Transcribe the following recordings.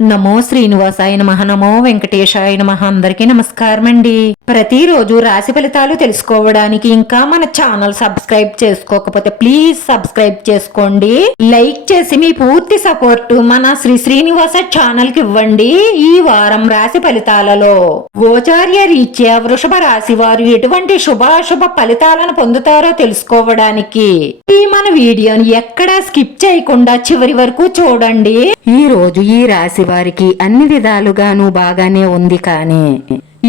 నమో శ్రీనివాసాయ నమః. నమో వెంకటేశాయ నమః. అందరికీ నమస్కారం అండి. ప్రతిరోజు రాశి ఫలితాలు తెలుసుకోవడానికి ఇంకా మన ఛానల్ సబ్స్క్రైబ్ చేసుకోకపోతే ప్లీజ్ సబ్స్క్రైబ్ చేసుకోండి. లైక్ చేసి మీ పూర్తి సపోర్ట్ మన శ్రీనివాస ఛానల్ కి ఇవ్వండి. ఈ వారం రాశి ఫలితాలలో గోచార్య రీత్యా వృషభ రాశి వారు ఎటువంటి శుభాశుభ ఫలితాలను పొందుతారో తెలుసుకోవడానికి ఈ మన వీడియోని ఎక్కడా స్కిప్ చేయకుండా చివరి వరకు చూడండి. ఈ రోజు ఈ రాశి వారికి అన్ని విధాలుగానూ బాగానే ఉంది, కానీ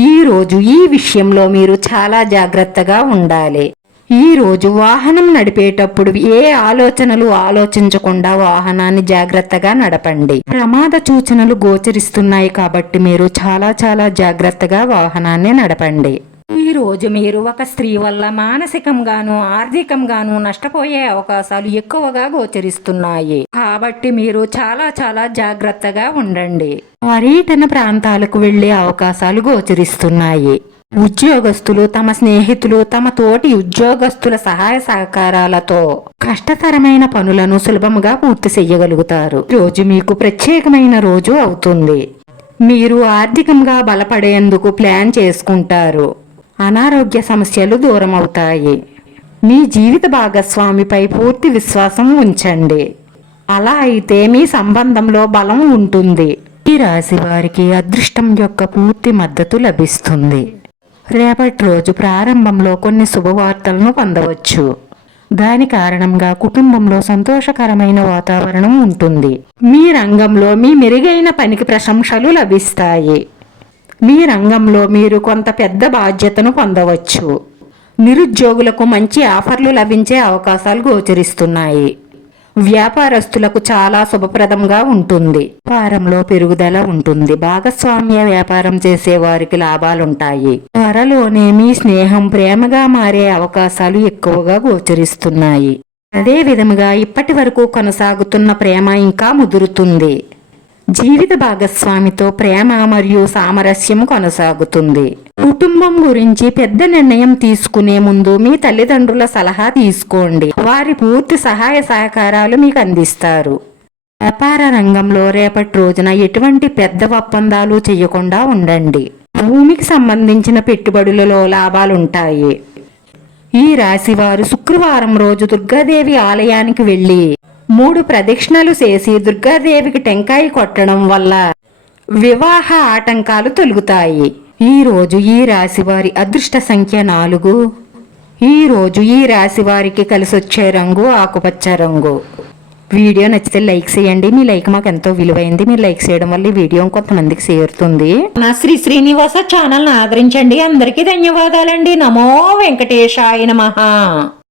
ఈ రోజు ఈ విషయంలో మీరు చాలా జాగ్రత్తగా ఉండాలి. ఈ రోజు వాహనం నడిపేటప్పుడు ఏ ఆలోచనలు ఆలోచించకుండా వాహనాన్ని జాగ్రత్తగా నడపండి. ప్రమాద సూచనలు గోచరిస్తున్నాయి కాబట్టి మీరు చాలా జాగ్రత్తగా వాహనాన్ని నడపండి. ఈ రోజు మీరు ఒక స్త్రీ వల్ల మానసికంగాను ఆర్థికంగాను నష్టపోయే అవకాశాలు ఎక్కువగా గోచరిస్తున్నాయి. కాబట్టి మీరు చాలా జాగ్రత్తగా ఉండండి. పర్యటన ప్రాంతాలకు వెళ్లే అవకాశాలు గోచరిస్తున్నాయి. ఉద్యోగస్తులు తమ స్నేహితులు తమ తోటి ఉద్యోగస్తుల సహాయ సహకారాలతో కష్టతరమైన పనులను సులభంగా పూర్తి చేయగలుగుతారు. రోజు మీకు ప్రత్యేకమైన రోజు అవుతుంది. మీరు ఆర్థికంగా బలపడేందుకు ప్లాన్ చేసుకుంటారు. అనారోగ్య సమస్యలు దూరం అవుతాయి. మీ జీవిత భాగస్వామిపై పూర్తి విశ్వాసం ఉంచండి. అలా అయితే మీ సంబంధంలో బలం ఉంటుంది. ఈ రాశి వారికి అదృష్టం యొక్క పూర్తి మద్దతు లభిస్తుంది. రేపటి రోజు ప్రారంభంలో కొన్ని శుభవార్తలను పొందవచ్చు. దాని కారణంగా కుటుంబంలో సంతోషకరమైన వాతావరణం ఉంటుంది. మీ రంగంలో మీ మెరుగైన పనికి ప్రశంసలు లభిస్తాయి. మీ రంగంలో మీరు కొంత పెద్ద బాధ్యతను పొందవచ్చు. నిరుద్యోగులకు మంచి ఆఫర్లు లభించే అవకాశాలు గోచరిస్తున్నాయి. వ్యాపారస్తులకు చాలా శుభప్రదంగా ఉంటుంది. వ్యాపారంలో పెరుగుదల ఉంటుంది. భాగస్వామ్య వ్యాపారం చేసే వారికి లాభాలుంటాయి. త్వరలోనే మీ స్నేహం ప్రేమగా మారే అవకాశాలు ఎక్కువగా గోచరిస్తున్నాయి. అదే విధముగా ఇప్పటి వరకు కొనసాగుతున్న ప్రేమ ఇంకా ముదురుతుంది. జీవిత భాగస్వామితో ప్రేమ మరియు సామరస్యం కొనసాగుతుంది. కుటుంబం గురించి పెద్ద నిర్ణయం తీసుకునే ముందు మీ తల్లిదండ్రుల సలహా తీసుకోండి. వారి పూర్తి సహాయ సహకారాలు మీకు అందిస్తారు. వ్యాపార రంగంలో రేపటి రోజున ఎటువంటి పెద్ద ఒప్పందాలు చేయకుండా ఉండండి. భూమికి సంబంధించిన పెట్టుబడులలో లాభాలుంటాయి. ఈ రాశివారు శుక్రవారం రోజు దుర్గాదేవి ఆలయానికి వెళ్లి 3 ప్రదక్షిణలు చేసి దుర్గాదేవికి టెంకాయ కొట్టడం వల్ల వివాహ ఆటంకాలు తొలగుతాయి. ఈ రోజు ఈ రాశివారి అదృష్ట సంఖ్య 4. ఈ రోజు ఈ రాశివారికి కలిసొచ్చే రంగు ఆకుపచ్చ రంగు. వీడియో నచ్చితే లైక్ చేయండి. మీ లైక్ మాకు ఎంతో విలువైంది. మీరు లైక్ చేయడం వల్ల ఈ వీడియో కొంతమందికి చేరుతుంది. నా శ్రీనివాస ఛానల్ని ఆదరించండి. అందరికీ ధన్యవాదాలండి. నమో వెంకటేశాయ నమః.